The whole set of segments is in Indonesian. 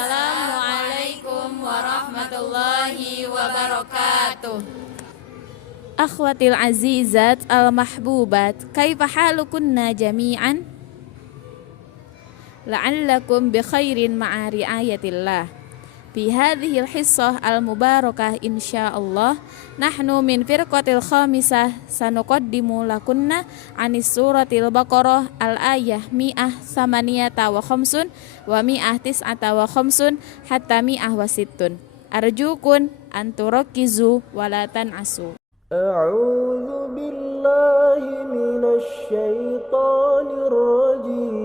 Assalamualaikum warahmatullahi wabarakatuh. Akhwatil azizat al-mahbubat, kaifa halukunna jami'an? La'allakum bi khairin ma'a ri'ayatillah. Fi hadhil hissah al-mubarakah insyaallah nahnu min firqatil khamisah sanuqaddimu lakunna anis suratil baqarah al-ayah mi'ah samaniyata wa khamsun wa mi'ah tis'ata wa khamsun hatta mi'ah wa sittun. Arjukun anturakizu walatan asu. A'udzu billahi minasy syaithanir rajim.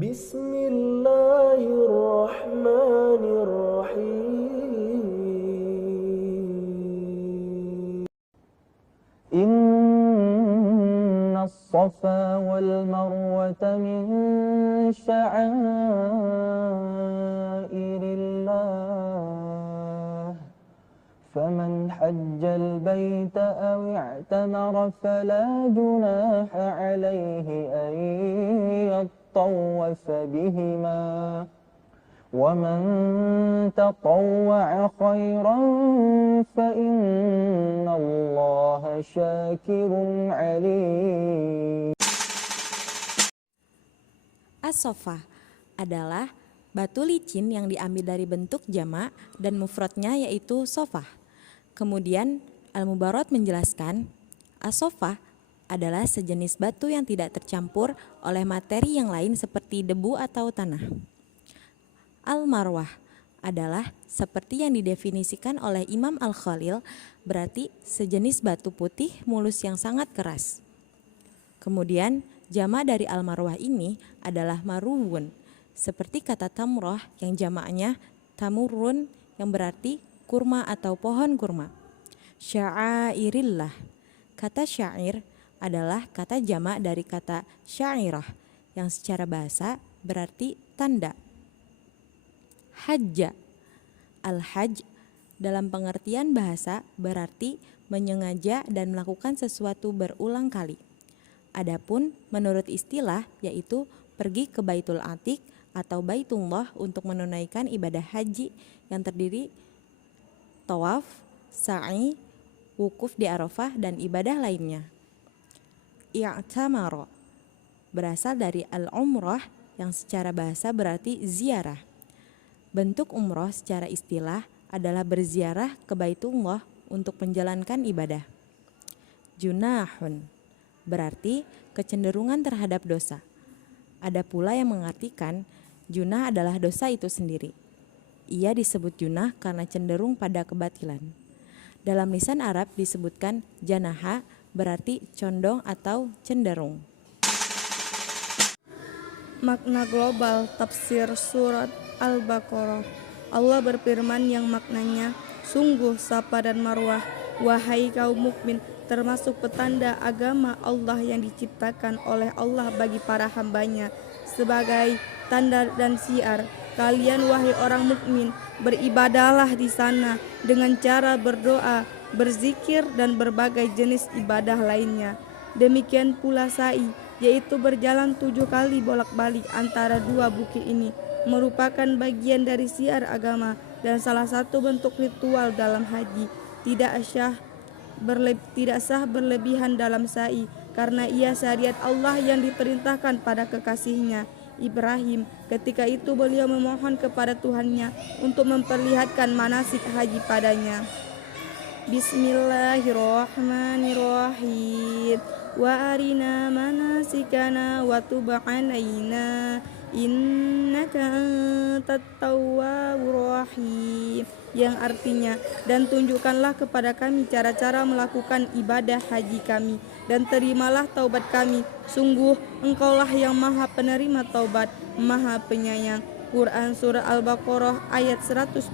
Bismillahirrahmanirrahim. Innas safa wal marwata min sya'airillah. فمن حج البيت أو اعتمر فلا جناح عليه أن يطوف بهما ومن تطوع خيرا فإن الله شاكر عليم. As-sofa adalah batu licin yang diambil dari bentuk jamak dan mufradnya yaitu sofa. Kemudian Al-Mubarrad menjelaskan, as-sofa adalah sejenis batu yang tidak tercampur oleh materi yang lain seperti debu atau tanah. Al-Marwah adalah seperti yang didefinisikan oleh Imam Al-Khalil, berarti sejenis batu putih mulus yang sangat keras. Kemudian jamak dari Al-Marwah ini adalah maruwun, seperti kata tamroh yang jamaknya tamurun yang berarti kurma atau pohon kurma. Sya'airillah, kata syair adalah kata jamak dari kata syairah yang secara bahasa berarti tanda. Hajja, al-hajj dalam pengertian bahasa berarti menyengaja dan melakukan sesuatu berulang kali. Adapun menurut istilah yaitu pergi ke Baitul Atiq atau Baitullah untuk menunaikan ibadah haji yang terdiri tawaf, sa'i, wukuf di Arafah dan ibadah lainnya. I'tamara berasal dari al-umrah yang secara bahasa berarti ziarah. Bentuk umrah secara istilah adalah berziarah ke Baitullah untuk menjalankan ibadah. Junahun berarti kecenderungan terhadap dosa. Ada pula yang mengartikan junah adalah dosa itu sendiri. Ia disebut junah karena cenderung pada kebatilan. Dalam lisan Arab disebutkan janaha berarti condong atau cenderung. Makna global tafsir surat Al-Baqarah. Allah berfirman yang maknanya, sungguh Safa dan Marwah, wahai kaum mukmin, termasuk petanda agama Allah yang diciptakan oleh Allah bagi para hambanya sebagai tanda dan syiar. Kalian wahai orang mukmin, beribadahlah di sana dengan cara berdoa, berzikir dan berbagai jenis ibadah lainnya. Demikian pula sa'i, yaitu berjalan 7 kali bolak-balik antara dua bukit ini, merupakan bagian dari syiar agama dan salah satu bentuk ritual dalam haji. Tidak sah berlebihan dalam sa'i karena ia syariat Allah yang diperintahkan pada kekasihnya Ibrahim. Ketika itu beliau memohon kepada Tuhannya untuk memperlihatkan manasik haji padanya. Bismillahirrahmanirrahim. Wa arina manasikana wa tub alaina innaka antat tawwabur rahim, yang artinya, dan tunjukkanlah kepada kami cara-cara melakukan ibadah haji kami dan terimalah taubat kami, sungguh engkaulah yang maha penerima taubat, maha penyayang. Quran Surah Al-Baqarah ayat 128.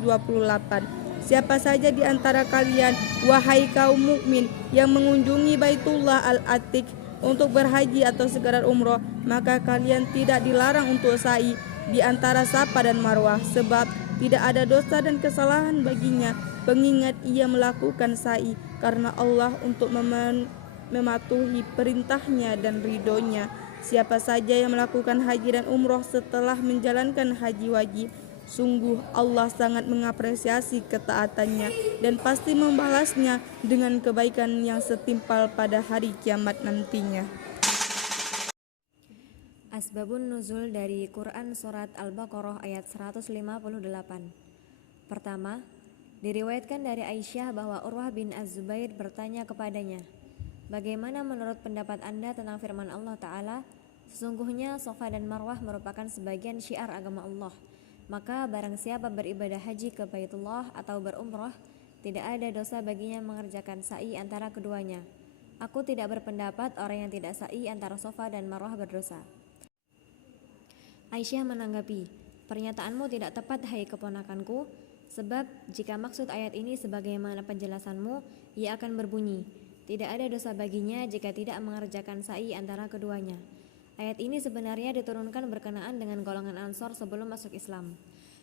Siapa saja di antara kalian, wahai kaum mukmin, yang mengunjungi Baitullah Al-Atiq untuk berhaji atau sekedar umroh, maka kalian tidak dilarang untuk sa'i di antara Safa dan Marwah, sebab tidak ada dosa dan kesalahan baginya, pengingat ia melakukan sa'i karena Allah untuk mematuhi perintahnya dan ridhonya. Siapa saja yang melakukan haji dan umroh setelah menjalankan haji wajib, sungguh Allah sangat mengapresiasi ketaatannya dan pasti membalasnya dengan kebaikan yang setimpal pada hari kiamat nantinya. Asbabun nuzul dari Quran Surat Al-Baqarah ayat 158. Pertama, diriwayatkan dari Aisyah bahwa Urwah bin Az-Zubair bertanya kepadanya, "Bagaimana menurut pendapat Anda tentang firman Allah Ta'ala? Sesungguhnya Safa dan Marwah merupakan sebagian syiar agama Allah. Maka barang siapa beribadah haji ke Baitullah atau berumrah, tidak ada dosa baginya mengerjakan sa'i antara keduanya. Aku tidak berpendapat orang yang tidak sa'i antara Safa dan Marwah berdosa." Aisyah menanggapi, "Pernyataanmu tidak tepat, hai keponakanku, sebab jika maksud ayat ini sebagaimana penjelasanmu, ia akan berbunyi, tidak ada dosa baginya jika tidak mengerjakan sa'i antara keduanya." Ayat ini sebenarnya diturunkan berkenaan dengan golongan Ansor sebelum masuk Islam.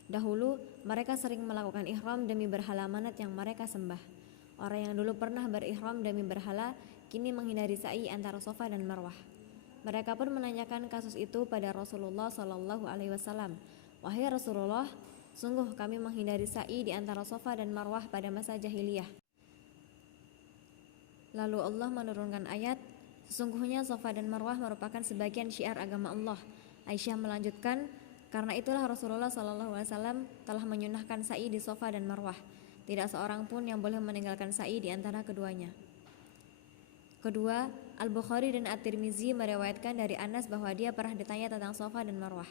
Dahulu, mereka sering melakukan ihram demi berhala manat yang mereka sembah. Orang yang dulu pernah berihram demi berhala, kini menghindari sa'i antara Safa dan Marwah. Mereka pun menanyakan kasus itu pada Rasulullah SAW. "Wahai Rasulullah, sungguh kami menghindari sa'i di antara Safa dan Marwah pada masa jahiliyah." Lalu Allah menurunkan ayat, "Sesungguhnya Safa dan Marwah merupakan sebagian syiar agama Allah." Aisyah melanjutkan, "Karena itulah Rasulullah SAW telah menyunahkan sa'i di Safa dan Marwah. Tidak seorang pun yang boleh meninggalkan sa'i di antara keduanya." Kedua, Al-Bukhari dan At-Tirmizi meriwayatkan dari Anas bahwa dia pernah ditanya tentang Safa dan Marwah.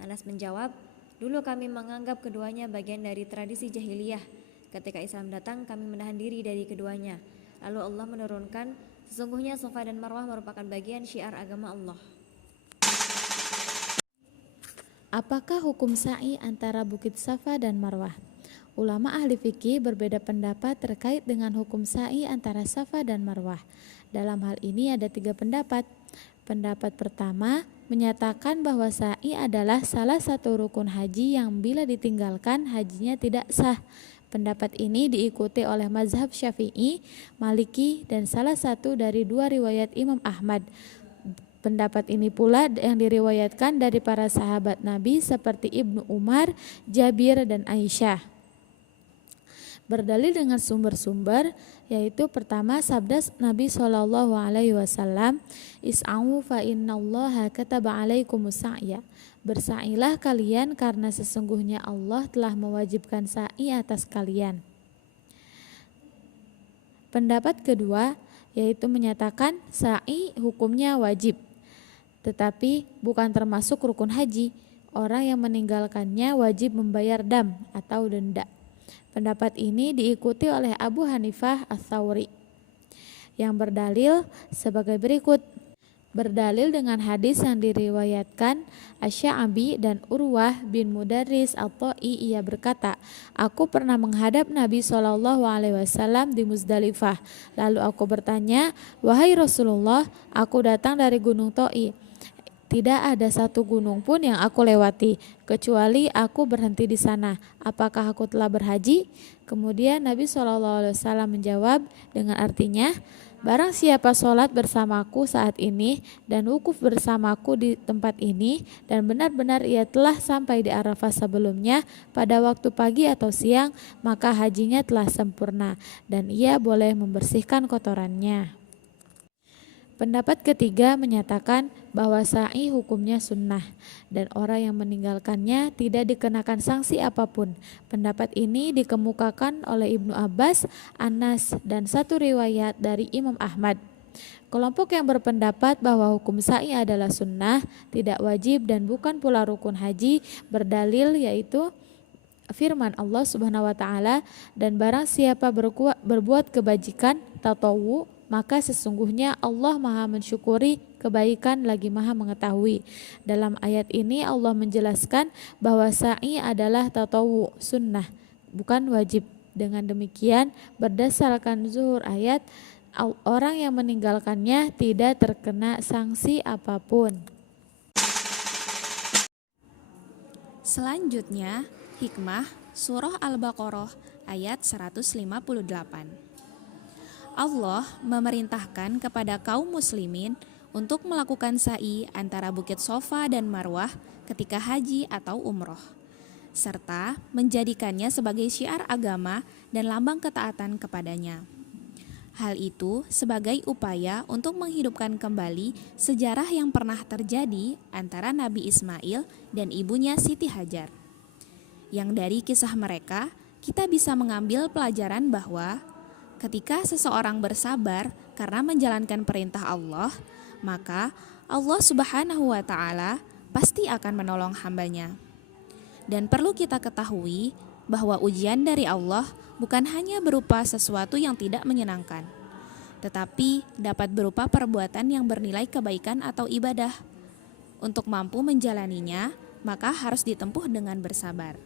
Anas menjawab, "Dulu kami menganggap keduanya bagian dari tradisi jahiliyah. Ketika Islam datang, kami menahan diri dari keduanya. Lalu Allah menurunkan, sesungguhnya Safa dan Marwah merupakan bagian syiar agama Allah." Apakah hukum sa'i antara Bukit Safa dan Marwah? Ulama ahli fikih berbeda pendapat terkait dengan hukum sa'i antara Safa dan Marwah. Dalam hal ini ada 3 pendapat. Pendapat pertama menyatakan bahwa sa'i adalah salah satu rukun haji yang bila ditinggalkan hajinya tidak sah. Pendapat ini diikuti oleh mazhab Syafi'i, Maliki, dan salah satu dari 2 riwayat Imam Ahmad. Pendapat ini pula yang diriwayatkan dari para sahabat Nabi seperti Ibnu Umar, Jabir, dan Aisyah. Berdalil dengan sumber-sumber, yaitu pertama sabda Nabi SAW, "Is'au fa innallaha kataba alaikumus sa'ya." Bersailah kalian karena sesungguhnya Allah telah mewajibkan sa'i atas kalian. Pendapat kedua yaitu menyatakan sa'i hukumnya wajib, tetapi bukan termasuk rukun haji. Orang yang meninggalkannya wajib membayar dam atau denda. Pendapat ini diikuti oleh Abu Hanifah Ats-Tsauri yang berdalil sebagai berikut. Berdalil dengan hadis yang diriwayatkan Asy-Sya'bi dan Urwah bin Mudarris At-Ta'i, ia berkata, "Aku pernah menghadap Nabi SAW di Muzdalifah. Lalu aku bertanya, 'Wahai Rasulullah, aku datang dari Gunung Ta'i. Tidak ada satu gunung pun yang aku lewati, kecuali aku berhenti di sana. Apakah aku telah berhaji?' Kemudian Nabi SAW menjawab dengan artinya, 'Barang siapa sholat bersamaku saat ini dan wukuf bersamaku di tempat ini, dan benar-benar ia telah sampai di Arafah sebelumnya pada waktu pagi atau siang, maka hajinya telah sempurna dan ia boleh membersihkan kotorannya.'" Pendapat ketiga menyatakan bahwa sa'i hukumnya sunnah dan orang yang meninggalkannya tidak dikenakan sanksi apapun. Pendapat ini dikemukakan oleh Ibnu Abbas, Anas, dan satu riwayat dari Imam Ahmad. Kelompok yang berpendapat bahwa hukum sa'i adalah sunnah, tidak wajib dan bukan pula rukun haji berdalil yaitu firman Allah Subhanahu wa taala, "Dan barang siapa berbuat kebajikan tatawwu, maka sesungguhnya Allah Maha mensyukuri kebaikan lagi Maha mengetahui." Dalam ayat ini Allah menjelaskan bahwa sa'i adalah tatawwu, sunnah, bukan wajib. Dengan demikian, berdasarkan zuhur ayat, orang yang meninggalkannya tidak terkena sanksi apapun. Selanjutnya, hikmah Surah Al-Baqarah ayat 158. Allah memerintahkan kepada kaum muslimin untuk melakukan sa'i antara Bukit Sofa dan Marwah ketika haji atau umroh, serta menjadikannya sebagai syiar agama dan lambang ketaatan kepadanya. Hal itu sebagai upaya untuk menghidupkan kembali sejarah yang pernah terjadi antara Nabi Ismail dan ibunya Siti Hajar. Yang dari kisah mereka, kita bisa mengambil pelajaran bahwa ketika seseorang bersabar karena menjalankan perintah Allah, maka Allah Subhanahu wa Ta'ala pasti akan menolong hambanya. Dan perlu kita ketahui bahwa ujian dari Allah bukan hanya berupa sesuatu yang tidak menyenangkan, tetapi dapat berupa perbuatan yang bernilai kebaikan atau ibadah. Untuk mampu menjalaninya, maka harus ditempuh dengan bersabar.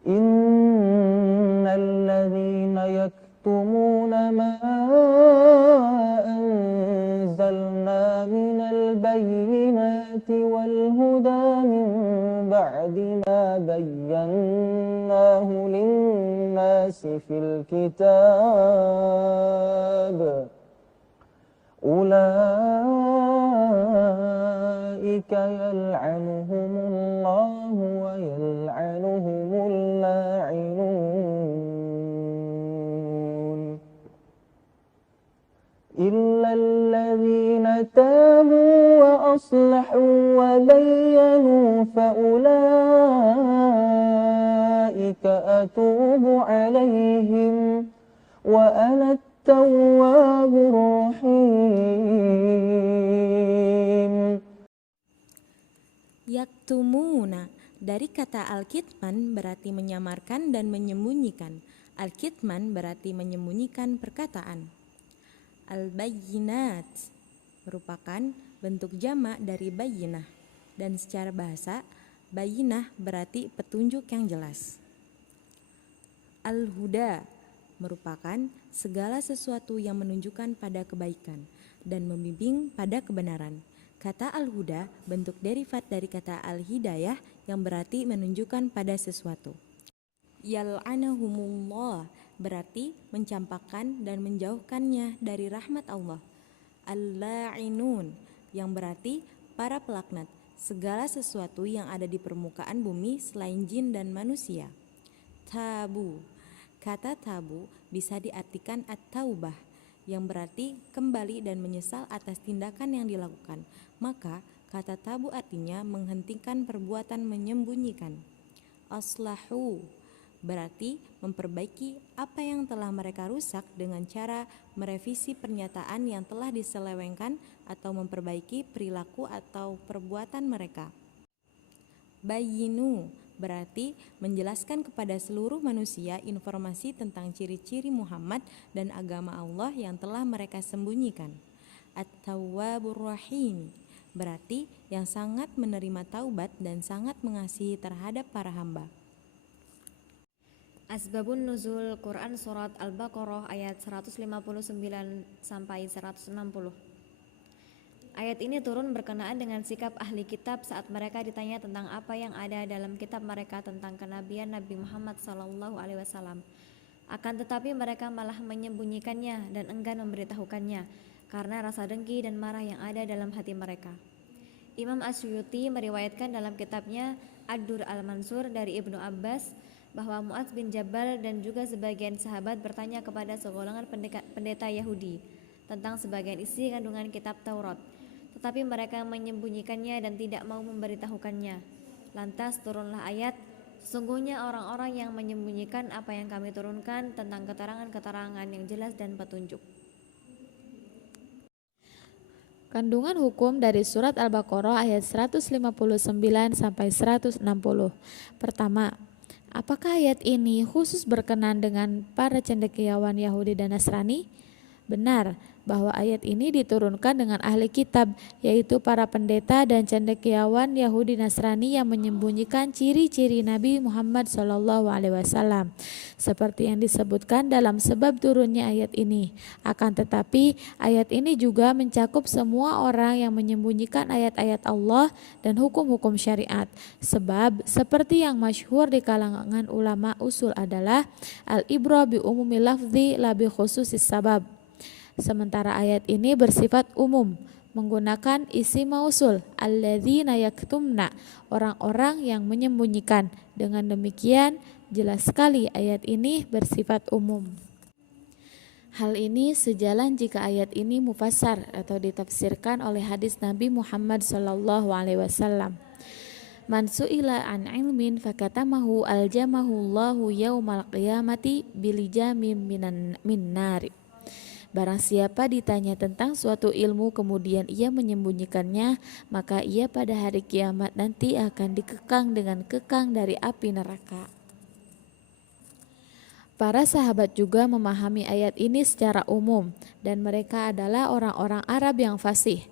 Innalladzina yaktumuna ma anzalna minal bayyinati wal huda min ba'di ma bayyanahu lin-nasi fil kitab ulaika yal'anuhumullahu wa yal'anuhumul la'inun illalladzina tabu wa aslahu wa bayyanu fa ulaika atubu alaihim wa ana at-tawwabur rahim. Yaktumuna dari kata al-kitman berarti menyamarkan dan menyembunyikan. Al-kitman berarti menyembunyikan perkataan. Al-bayyinat merupakan bentuk jamak dari bayyinah, dan secara bahasa bayyinah berarti petunjuk yang jelas. Al-huda merupakan segala sesuatu yang menunjukkan pada kebaikan dan membimbing pada kebenaran. Kata al-huda bentuk derivat dari kata al-hidayah yang berarti menunjukkan pada sesuatu. Yal'anahumullah berarti mencampakkan dan menjauhkannya dari rahmat Allah. Al-la'inun yang berarti para pelaknat segala sesuatu yang ada di permukaan bumi selain jin dan manusia. Tabu, kata tabu bisa diartikan at-taubah yang berarti kembali dan menyesal atas tindakan yang dilakukan. Maka kata tabu artinya menghentikan perbuatan menyembunyikan. Aslahu berarti memperbaiki apa yang telah mereka rusak dengan cara merevisi pernyataan yang telah diselewengkan atau memperbaiki perilaku atau perbuatan mereka. Bayyinu berarti menjelaskan kepada seluruh manusia informasi tentang ciri-ciri Muhammad dan agama Allah yang telah mereka sembunyikan. At-Tawwabur Rahim berarti yang sangat menerima taubat dan sangat mengasihi terhadap para hamba. Asbabun Nuzul Quran Surat Al-Baqarah ayat 159 sampai 160. Ayat ini turun berkenaan dengan sikap ahli kitab saat mereka ditanya tentang apa yang ada dalam kitab mereka tentang kenabian Nabi Muhammad SAW. Akan tetapi mereka malah menyembunyikannya dan enggan memberitahukannya karena rasa dengki dan marah yang ada dalam hati mereka. Imam Asyuyuti meriwayatkan dalam kitabnya Ad-Dur Al-Mansur dari Ibnu Abbas bahwa Mu'adz bin Jabal dan juga sebagian sahabat bertanya kepada segolongan pendeta Yahudi tentang sebagian isi kandungan kitab Taurat, tetapi mereka menyembunyikannya dan tidak mau memberitahukannya. Lantas turunlah ayat, sesungguhnya orang-orang yang menyembunyikan apa yang kami turunkan tentang keterangan-keterangan yang jelas dan petunjuk. Kandungan hukum dari surat Al-Baqarah ayat 159 sampai 160. Pertama, apakah ayat ini khusus berkenan dengan para cendekiawan Yahudi dan Nasrani? Benar bahwa ayat ini diturunkan dengan ahli kitab, yaitu para pendeta dan cendekiawan Yahudi Nasrani yang menyembunyikan ciri-ciri Nabi Muhammad SAW, seperti yang disebutkan dalam sebab turunnya ayat ini. Akan tetapi ayat ini juga mencakup semua orang yang menyembunyikan ayat-ayat Allah dan hukum-hukum syariat, sebab seperti yang masyhur di kalangan ulama usul adalah al-ibra bi umumi lafzi la bi khususis sabab. Sementara ayat ini bersifat umum, menggunakan isim mausul alladzina yaktumna, orang-orang yang menyembunyikan. Dengan demikian jelas sekali ayat ini bersifat umum. Hal ini sejalan jika ayat ini mufassar atau ditafsirkan oleh hadis Nabi Muhammad SAW. Man su'ila an ilmin fakatamahu aljamahu Allahu yaumal qiyamati bilijamim min nari. Barang siapa ditanya tentang suatu ilmu kemudian ia menyembunyikannya, maka ia pada hari kiamat nanti akan dikekang dengan kekang dari api neraka. Para sahabat juga memahami ayat ini secara umum, dan mereka adalah orang-orang Arab yang fasih,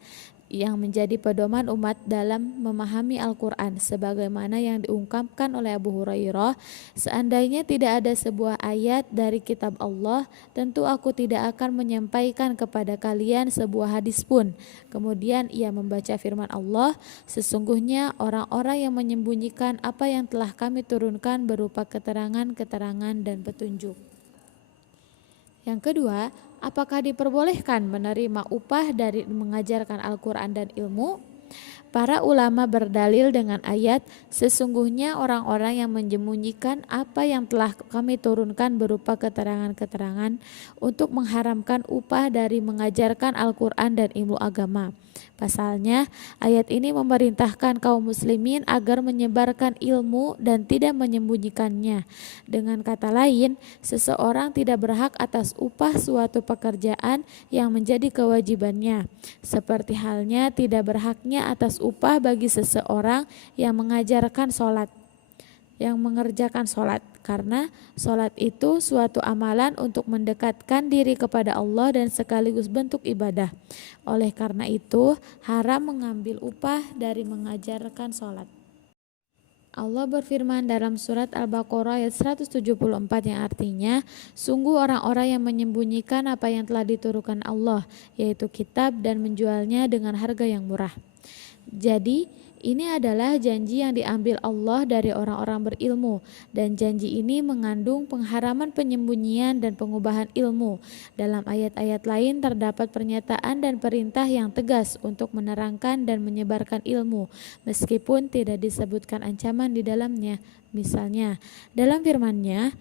yang menjadi pedoman umat dalam memahami Al-Quran, sebagaimana yang diungkapkan oleh Abu Hurairah, seandainya tidak ada sebuah ayat dari kitab Allah, tentu aku tidak akan menyampaikan kepada kalian sebuah hadis pun. Kemudian ia membaca firman Allah, sesungguhnya orang-orang yang menyembunyikan apa yang telah kami turunkan berupa keterangan-keterangan dan petunjuk. Yang kedua, apakah diperbolehkan menerima upah dari mengajarkan Al-Quran dan ilmu? Para ulama berdalil dengan ayat, sesungguhnya orang-orang yang menyembunyikan apa yang telah kami turunkan berupa keterangan-keterangan untuk mengharamkan upah dari mengajarkan Al-Quran dan ilmu agama. Pasalnya, ayat ini memerintahkan kaum muslimin agar menyebarkan ilmu dan tidak menyembunyikannya. Dengan kata lain, seseorang tidak berhak atas upah suatu pekerjaan yang menjadi kewajibannya, seperti halnya tidak berhaknya atas upah bagi seseorang yang mengajarkan sholat, yang mengerjakan sholat, karena sholat itu suatu amalan untuk mendekatkan diri kepada Allah dan sekaligus bentuk ibadah. Oleh karena itu, haram mengambil upah dari mengajarkan sholat. Allah berfirman dalam surat Al-Baqarah ayat 174 yang artinya, sungguh orang-orang yang menyembunyikan apa yang telah diturunkan Allah, yaitu kitab, dan menjualnya dengan harga yang murah. Jadi, ini adalah janji yang diambil Allah dari orang-orang berilmu, dan janji ini mengandung pengharaman penyembunyian dan pengubahan ilmu. Dalam ayat-ayat lain terdapat pernyataan dan perintah yang tegas untuk menerangkan dan menyebarkan ilmu, meskipun tidak disebutkan ancaman di dalamnya. Misalnya, dalam firman-Nya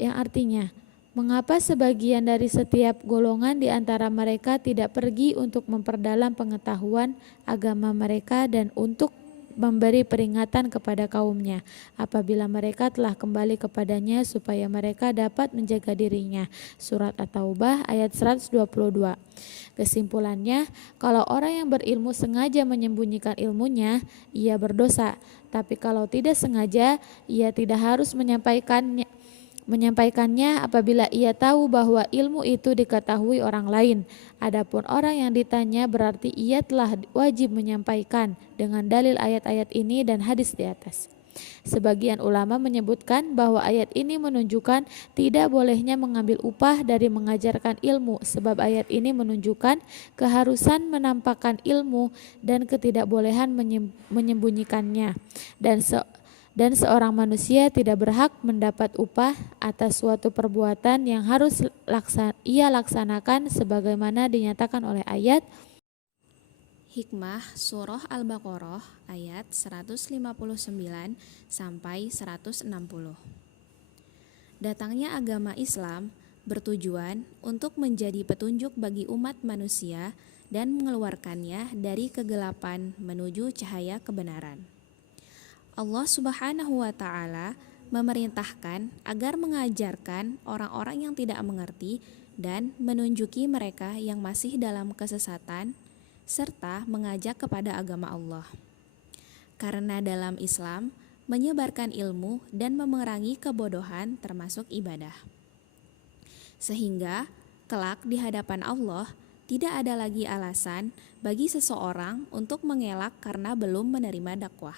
yang artinya, mengapa sebagian dari setiap golongan di antara mereka tidak pergi untuk memperdalam pengetahuan agama mereka dan untuk memberi peringatan kepada kaumnya apabila mereka telah kembali kepadanya supaya mereka dapat menjaga dirinya. Surat At-Taubah ayat 122. Kesimpulannya, kalau orang yang berilmu sengaja menyembunyikan ilmunya, ia berdosa. Tapi kalau tidak sengaja, ia tidak harus menyampaikannya apabila ia tahu bahwa ilmu itu diketahui orang lain. Adapun orang yang ditanya berarti ia telah wajib menyampaikan dengan dalil ayat-ayat ini dan hadis di atas. Sebagian ulama menyebutkan bahwa ayat ini menunjukkan tidak bolehnya mengambil upah dari mengajarkan ilmu, sebab ayat ini menunjukkan keharusan menampakkan ilmu dan ketidakbolehan menyembunyikannya, dan seorang manusia tidak berhak mendapat upah atas suatu perbuatan yang harus ia laksanakan sebagaimana dinyatakan oleh ayat. Hikmah Surah Al-Baqarah ayat 159 sampai 160. Datangnya agama Islam bertujuan untuk menjadi petunjuk bagi umat manusia dan mengeluarkannya dari kegelapan menuju cahaya kebenaran. Allah Subhanahu wa Ta'ala memerintahkan agar mengajarkan orang-orang yang tidak mengerti dan menunjuki mereka yang masih dalam kesesatan, serta mengajak kepada agama Allah. Karena dalam Islam, menyebarkan ilmu dan memerangi kebodohan termasuk ibadah. Sehingga, kelak di hadapan Allah, tidak ada lagi alasan bagi seseorang untuk mengelak karena belum menerima dakwah.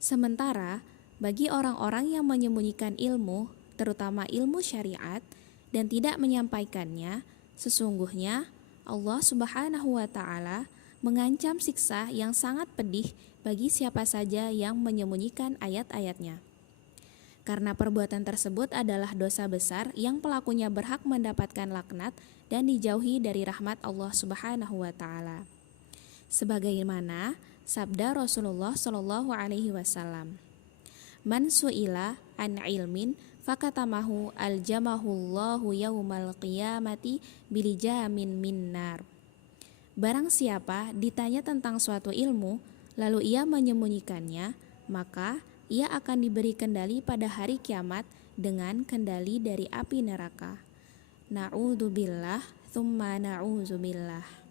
Sementara, bagi orang-orang yang menyembunyikan ilmu, terutama ilmu syariat, dan tidak menyampaikannya, sesungguhnya Allah Subhanahu wa Ta'ala mengancam siksa yang sangat pedih bagi siapa saja yang menyembunyikan ayat-ayatnya. karena perbuatan tersebut adalah dosa besar yang pelakunya berhak mendapatkan laknat dan dijauhi dari rahmat Allah Subhanahu wa taala. Sebagaimana sabda Rasulullah Shallallahu alaihi wasallam, "Man su'ila an ilmin fakatamahu aljamahullahu yaumal qiyamati bilijamin minnar." Barang siapa ditanya tentang suatu ilmu lalu ia menyembunyikannya, maka ia akan diberi kendali pada hari kiamat dengan kendali dari api neraka. Na'udzubillah, tsumma na'udzubillah.